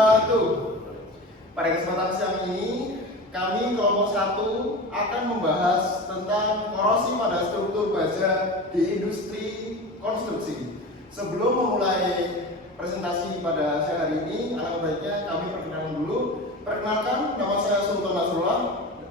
wabarakatuh. Pada kesempatan siang ini, kami kelompok 1 akan membahas tentang korosi pada struktur baja di industri konstruksi. Sebelum memulai presentasi pada siang hari ini, alangkah baiknya kami perkenalkan dulu. Perkenalkan, nama saya Sultan Nasrullah,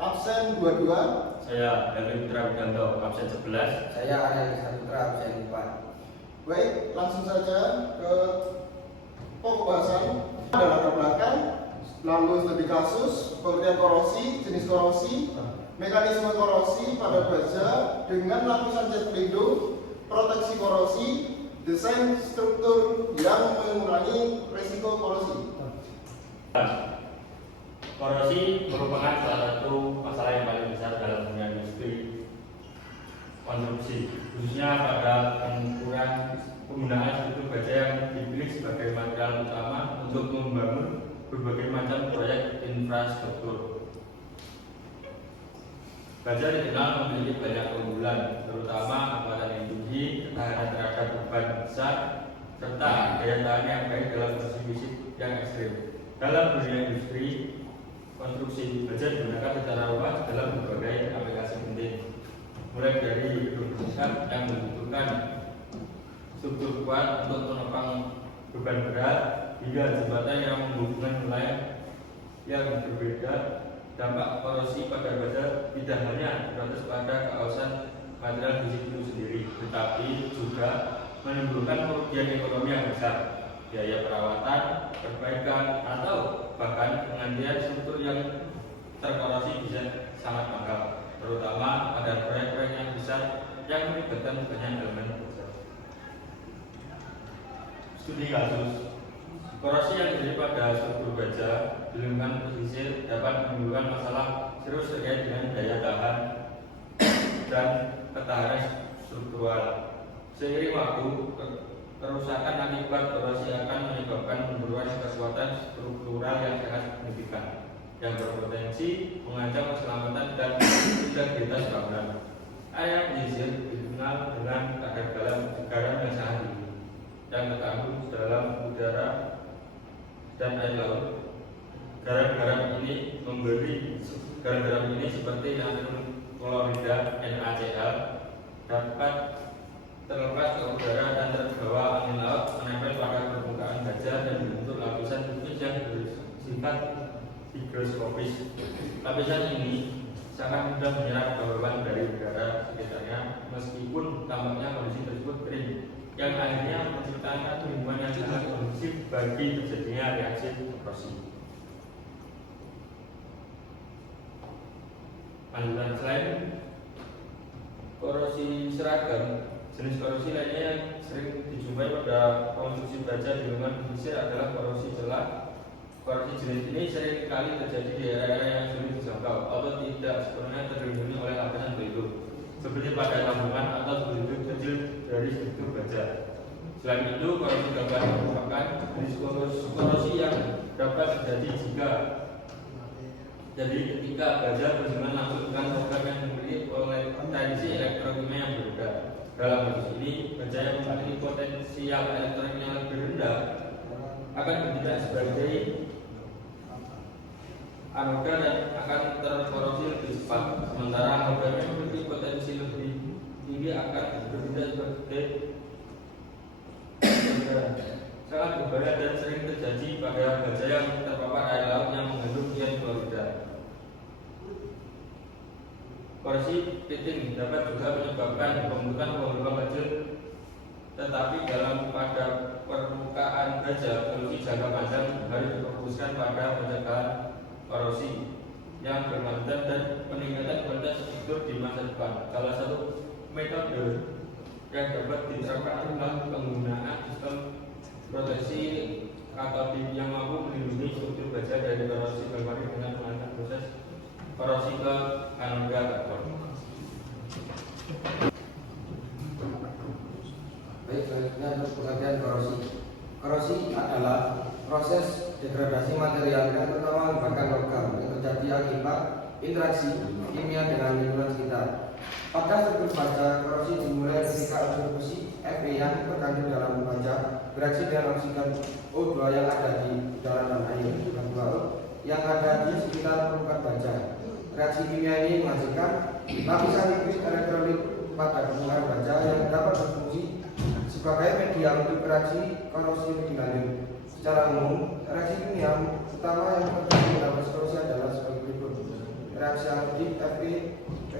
absen 22. Saya Helmi Putra Widanto, absen 11. Saya Arya Putra, absen 4. Baik, langsung saja ke pokok bahasan. Ada latar belakang, lalu studi kasus, pengertian korosi, jenis korosi, mekanisme korosi pada baja dengan lapisan cat pelindung, proteksi korosi, desain struktur yang mengurangi risiko korosi. Korosi merupakan salah satu masalah yang paling besar dalam dunia industri konstruksi, khususnya pada penggunaan struktur baja yang dipilih sebagai material utama untuk membangun berbagai macam proyek infrastruktur. Baja dikenal memiliki banyak keunggulan, terutama kekuatan yang tinggi, ketahanan terhadap beban besar, serta daya tahan yang baik dalam kondisi fisik yang ekstrim. Dalam dunia industri konstruksi, baja digunakan secara luas dalam berbagai aplikasi penting, mulai dari gedung besar yang membutuhkan struktur kuat untuk menopang beban berat, hingga jembatan yang menghubungkan wilayah yang berbeda. Dampak korosi pada baja tidak hanya terbatas pada keausan material fisik itu sendiri, tetapi juga menimbulkan kerugian ekonomi yang besar, biaya perawatan, perbaikan, atau bahkan penggantian struktur yang terkorosi bisa sangat mahal, terutama pada proyek-proyek yang besar yang melibatkan banyak elemen baja. Studi kasus. Korosi yang terjadi pada struktur baja di lingkungan pesisir dapat menimbulkan masalah serius terkait dengan daya tahan dan ketahanan struktural. Seiring waktu, kerusakan akibat korosi akan menyebabkan penurunan kekuatan struktural yang sangat signifikan, yang berpotensi mengancam keselamatan dan integritas bangunan. Area pesisir dikenal dengan kadar garam yang sangat tinggi, yang terkandung dalam udara dan air laut. Garam-garam ini seperti natrium klorida NaCl dapat terlepas ke udara dan terbawa angin laut, menempel pada permukaan baja dan membentuk lapisan tipis yang bersifat higroskopis. Lapisan ini sangat mudah menyerap bauan dari udara sekitarnya, meskipun tampaknya kondisi tersebut kering, yang akhirnya menciptakan lingkungan yang sangat kondusif bagi terjadinya reaksi korosi. Lanjutan selain korosi seragam, jenis korosi lainnya yang sering dijumpai pada konstruksi baja di lingkungan pesisir adalah korosi celah. Korosi jenis ini sering kali terjadi di area-area yang sulit dijangkau atau tidak sepenuhnya terlindungi oleh lapisan pelindung, seperti pada tambungan atau pelindung kecil dari struktur baja. Selain itu, korosi gampang merupakan jenis korosi yang dapat terjadi ketika baja berhubungan langsung dengan program yang memiliki potensi elektrokimia yang berbeda. Dalam kasus ini, baja yang memiliki potensial elektrokimia yang lebih rendah akan bertindak sebagai anoda dan akan terkorosi lebih cepat, sementara anoda yang memiliki potensi lebih tinggi akan bertindak sebagai sangat berbahaya dan sering terjadi pada baja yang terpapar air laut yang mengandung ion klorida. Korosi pitting dapat juga menyebabkan pembentukan lubang kecil, tetapi pada permukaan baja, solusi jangka panjang harus difokuskan pada pencegahan korosi yang berkelanjutan dan peningkatan kualitas struktur di masa depan. Salah satu metode yang dapat diterapkan adalah penggunaan sistem proteksi atau BIM yang mampu melindungi struktur baja dari korosi berbagai dengan mengalihkan proses korosi ke anoda karbon. Baik, selanjutnya untuk pengertian korosi. Korosi adalah proses degradasi material yang terutama melibatkan logam yang terjadi akibat interaksi kimia dengan lingkungan sekitar. Pada struktur baja, korosi dimulai ketika unsur besi Fe yang terkandung dalam baja bereaksi dengan oksigen O2 yang ada di udara dan air. kimia ini menghasilkan lapisan lipid elektrolit pada permukaan baja yang dapat berfungsi sebagai media untuk reaksi korosi lebih lanjut. Secara umum, reaksi kimia utama yang terjadi dalam korosi adalah sebagai berikut. Reaksi anodik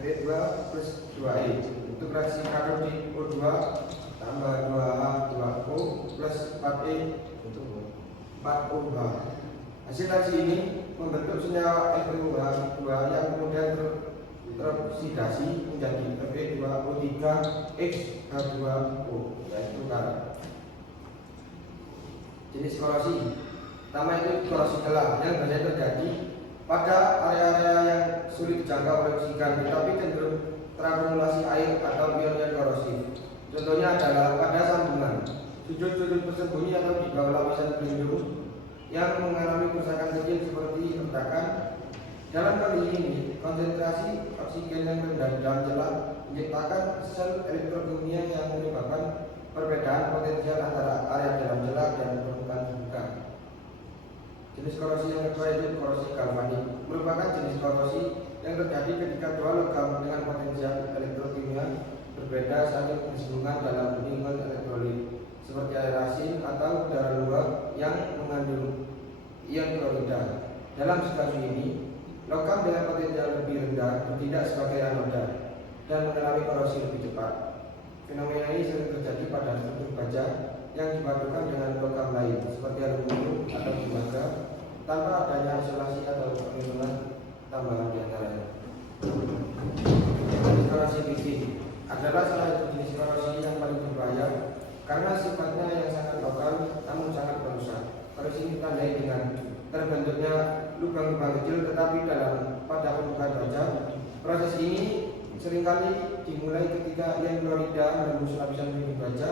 Fe2 plus 2E. Untuk reaksi katodik O2 tambah 2H2O plus 4E untuk 4OH. Hasil reaksi ini membentuk senyawa FeOH2 yang kemudian teroksidasi menjadi Fe2O3H2O, yaitu garam. Jenis korosi pertama itu korosi celah yang biasanya terjadi pada area-area yang sulit dijangkau oleh oksigen tetapi cenderung terakumulasi air atau ion-ion korosif. Contohnya adalah pada sambungan, sudut-sudut tersembunyi atau di bawah lapisan pelindung yang mengalami kerusakan kecil seperti retakan. Dalam kondisi ini, konsentrasi oksigen yang rendah di dalam celah menciptakan sel elektrokimia yang menyebabkan perbedaan potensial antara area dalam celah dan permukaan terbuka. Jenis korosi yang kedua yaitu korosi galvanik, merupakan jenis korosi yang terjadi ketika dua logam dengan potensial elektrokimia berbeda saling bersinggungan dalam lingkungan elektrolit, seperti air asin atau udara luar yang mengandung ion klorida. Dalam situasi ini, logam dengan potensial lebih rendah bertindak sebagai anoda dan mengalami korosi lebih cepat. Fenomena ini sering terjadi pada struktur baja yang dipadukan dengan logam lain seperti aluminium atau tembaga tanpa adanya isolasi atau perlindungan tambahan di antaranya. Jenis korosi bikin adalah salah satu jenis korosi yang paling berbahaya karena sifatnya yang sangat lokal namun sangat merusak. Korosi ini ditandai dengan terbentuknya lubang-lubang kecil tetapi dalam pada permukaan baja. Proses ini seringkali dimulai ketika ion klorida menembus lapisan pelindung baja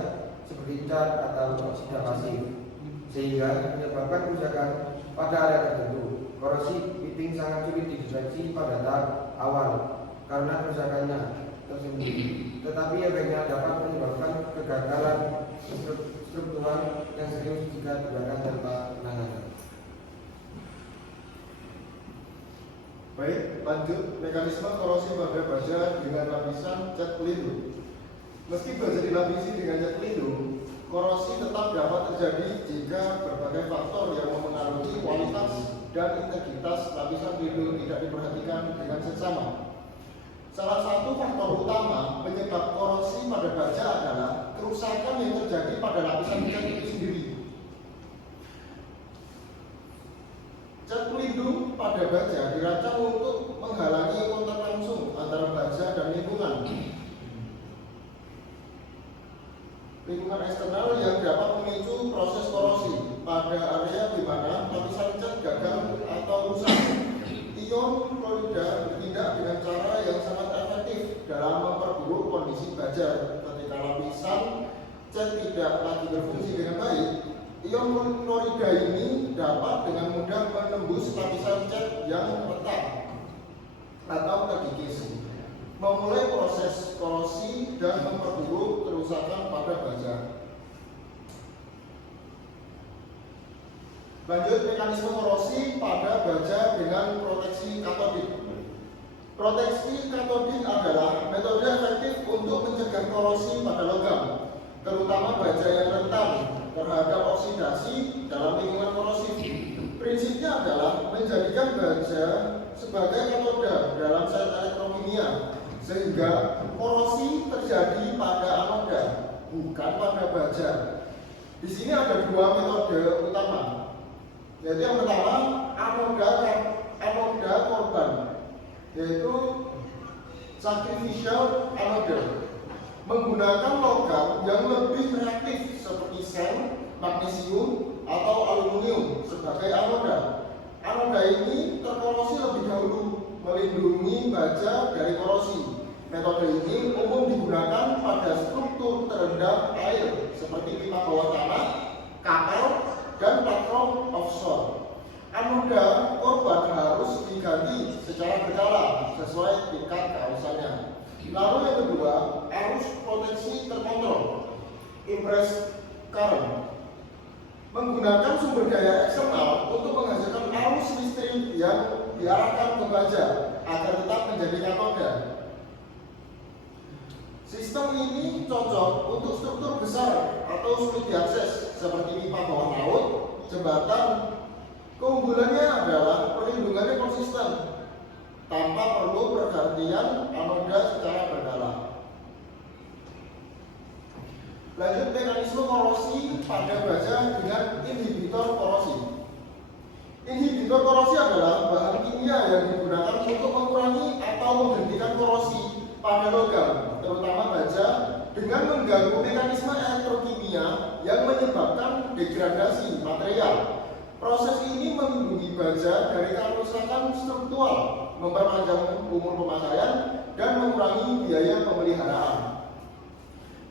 seperti cat atau oksida pasif, sehingga menyebabkan kerusakan pada area tertentu. Korosi pitting sangat sulit dideteksi pada tahap awal karena kerusakannya tersembunyi, tetapi efeknya dapat menyebabkan kegagalan struktural yang serius jika dibiarkan tanpa penanganan. Baik, lanjut mekanisme korosi pada baja dengan lapisan cat pelindung. Meski baja dilapisi dengan cat pelindung, korosi tetap dapat terjadi jika berbagai faktor yang mempengaruhi kualitas dan integritas lapisan pelindung tidak diperhatikan dengan seksama. Salah satu faktor utama penyebab korosi pada baja adalah kerusakan yang terjadi pada lapisan cat itu sendiri. Cat pelindung pada baja dirancang untuk menghalangi kontak langsung antara baja dan lingkungan eksternal yang dapat memicu proses korosi pada area di mana lapisan cat gagal atau rusak. Ion klorida bertindak dengan cara yang sangat efektif dalam memperburuk kondisi baja. Ketika lapisan cat tidak lagi berfungsi dengan baik, ion klorida ini dapat dengan mudah menembus lapisan cat yang retak atau terkikis, memulai proses korosi dan memperburuk kerusakan pada baja. Lanjut mekanisme korosi pada baja dengan proteksi katodik. Proteksi katodik adalah metode efektif untuk mencegah korosi pada logam, terutama baja yang rentan terhadap oksidasi dalam lingkungan korosif. Prinsipnya adalah menjadikan baja sebagai katoda dalam sel elektrokimia, sehingga korosi terjadi pada anoda, bukan pada baja. Di sini ada dua metode utama, yaitu yang pertama anoda korban, yaitu sacrificial anoda, menggunakan logam yang lebih reaktif seperti sel, magnesium, atau aluminium sebagai anoda. Anoda ini terkorosi lebih dahulu, melindungi baja dari korosi. Metode ini umum digunakan pada struktur terendah air seperti pipa bawah tanah, kapal, dan platform offshore. Anoda korban harus diganti secara berkala sesuai tingkat keharusannya. Lalu yang kedua, arus proteksi terkontrol, impress current, menggunakan sumber daya eksternal untuk menghasilkan arus listrik yang diarahkan ke baja agar tetap ada. Sistem ini cocok untuk struktur besar atau sulit diakses seperti pipa bawah laut, jembatan. Keunggulannya adalah perlindungannya konsisten tanpa perlu pergantian anoda secara berkala. Lanjut, mekanisme korosi pada baja dengan inhibitor korosi. Inhibitor korosi adalah bahan kimia yang digunakan untuk mengurangi atau menghentikan korosi pada logam, terutama baja, dengan mengganggu mekanisme elektrokimia yang menyebabkan degradasi material. Proses ini melindungi baja dari kerusakan struktural, memperpanjang umur pemakaian, dan mengurangi biaya pemeliharaan.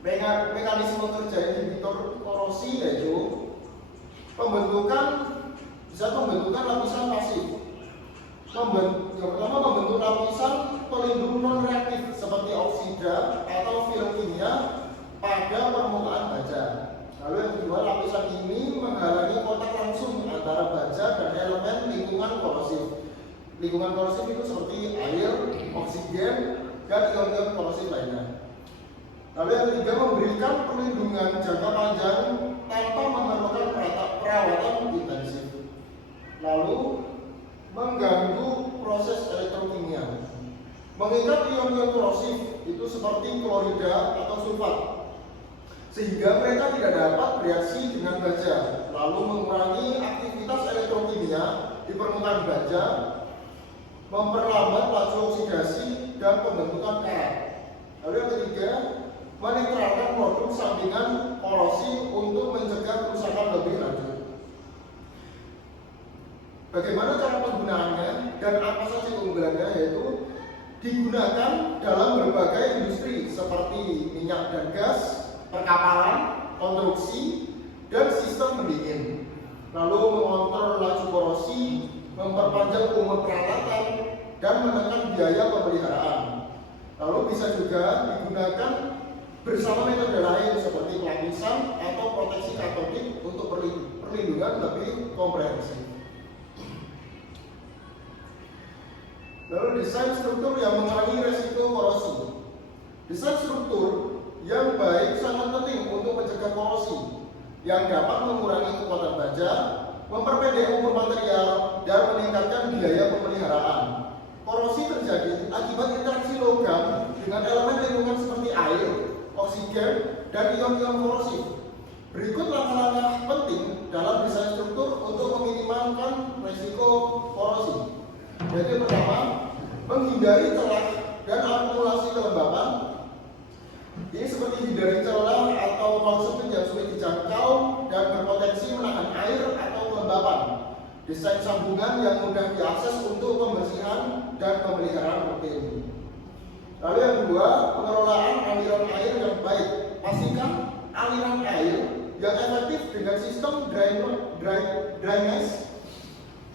Mekanisme kerja inhibitor korosi yaitu pembentukan lapisan pasif. Yang pertama, membentuk lapisan pelindung non-reaktif seperti oksida atau film kimia pada permukaan baja. Lalu yang kedua, lapisan ini menghalangi kontak langsung antara baja dan elemen lingkungan korosif. Lingkungan korosif itu seperti air, oksigen, dan ion-ion korosif lainnya. Lalu yang ketiga, memberikan perlindungan jangka panjang tanpa memerlukan perawatan intensif. Lalu mengganggu proses elektrokimia. Mengikat ion-ion korosif itu seperti klorida atau sulfat, sehingga mereka tidak dapat bereaksi dengan baja, lalu mengurangi aktivitas elektrokimia di permukaan baja, memperlambat laju oksidasi dan pembentukan karat. Lalu yang ketiga, menetralkan produk sampingan korosi untuk mencegah kerusakan lebih lanjut. Bagaimana cara penggunaannya dan apa saja keunggulannya, yaitu digunakan dalam berbagai industri seperti minyak dan gas, perkapalan, konstruksi, dan sistem pendingin. Lalu mengontrol laju korosi, memperpanjang umur peralatan, dan menekan biaya pemeliharaan. Lalu bisa juga digunakan bersama metode lain seperti pelapisan atau proteksi katodik untuk perlindungan lebih komprehensif. Lalu desain struktur yang mengurangi resiko korosi. Desain struktur yang baik sangat penting untuk mencegah korosi yang dapat mengurangi kekuatan baja, memperpendek umur material, dan meningkatkan biaya pemeliharaan. Korosi terjadi akibat interaksi logam dengan elemen lingkungan seperti air, oksigen, dan ion-ion korosif. Berikut langkah-langkah penting dalam desain struktur untuk meminimalkan resiko korosi. Jadi pertama, menghindari celah dan akumulasi kelembapan. Ini seperti hindari celah atau ruang sempit yang sulit dijangkau dan berpotensi menahan air atau kelembapan. Desain sambungan yang mudah diakses untuk pembersihan dan pemeliharaan rutin. Lalu yang kedua, pengelolaan aliran air yang baik. Pastikan aliran air yang efektif dengan sistem drainase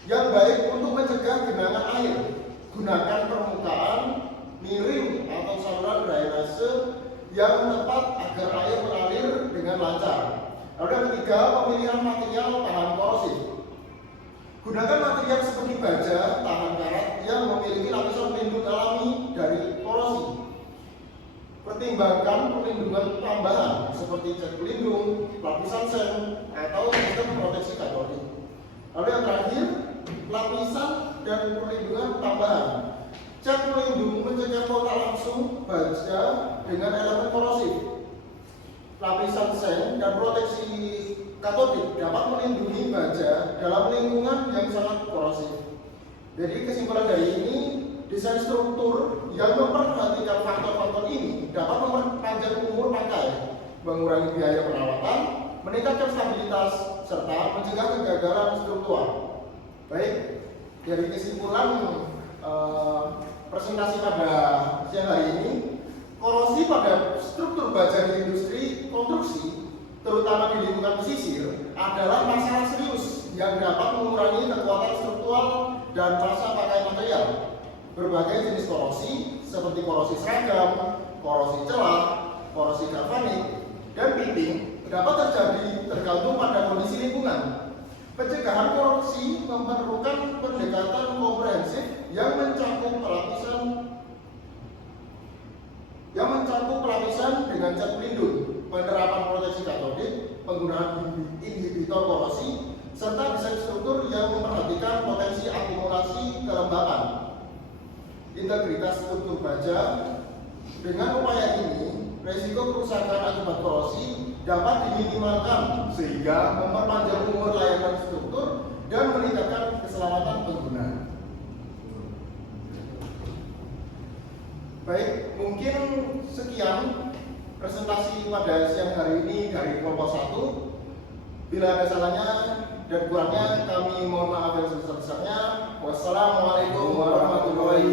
yang baik untuk mencegah genangan air. Gunakan permukaan miring atau saluran drainase yang tepat agar air mengalir dengan lancar. Lalu yang ketiga, pemilihan material tahan korosif. Gunakan material seperti baja tahan karat yang memiliki lapisan pelindung alami dari korosi. Pertimbangkan perlindungan tambahan seperti cat pelindung, lapisan sen, atau sistem proteksi katodik. Lalu yang terakhir, lapisan dan perlindungan tambahan. Cat pelindung mencegah kontak langsung baja dengan elemen korosif. Lapisan sen dan proteksi katodik dapat melindungi baja dalam lingkungan yang sangat korosif. Jadi kesimpulan dari ini, desain struktur yang memperhatikan faktor-faktor ini dapat memperpanjang umur pakai, mengurangi biaya perawatan, meningkatkan stabilitas, serta mencegah kegagalan struktural. Baik, dari kesimpulan presentasi pada siang hari ini, korosi pada struktur baja di industri konstruksi, terutama di lingkungan pesisir, adalah masalah serius yang dapat mengurangi kekuatan struktural dan masa pakai material. Berbagai jenis korosi seperti korosi seragam, korosi celah, korosi galvanik, dan pitting dapat terjadi tergantung pada kondisi lingkungan. Pencegahan korosi memerlukan pendekatan komprehensif yang mencakup lapisan integritas struktur baja. Dengan upaya ini, resiko kerusakan akibat korosi dapat diminimalkan sehingga memperpanjang umur layanan struktur dan meningkatkan keselamatan pengguna. Baik, mungkin sekian presentasi pada siang hari ini dari kelompok 1. Bila ada salahnya dan kurangnya, kami mohon maaf yang sebesar-besarnya. Wassalamualaikum warahmatullahi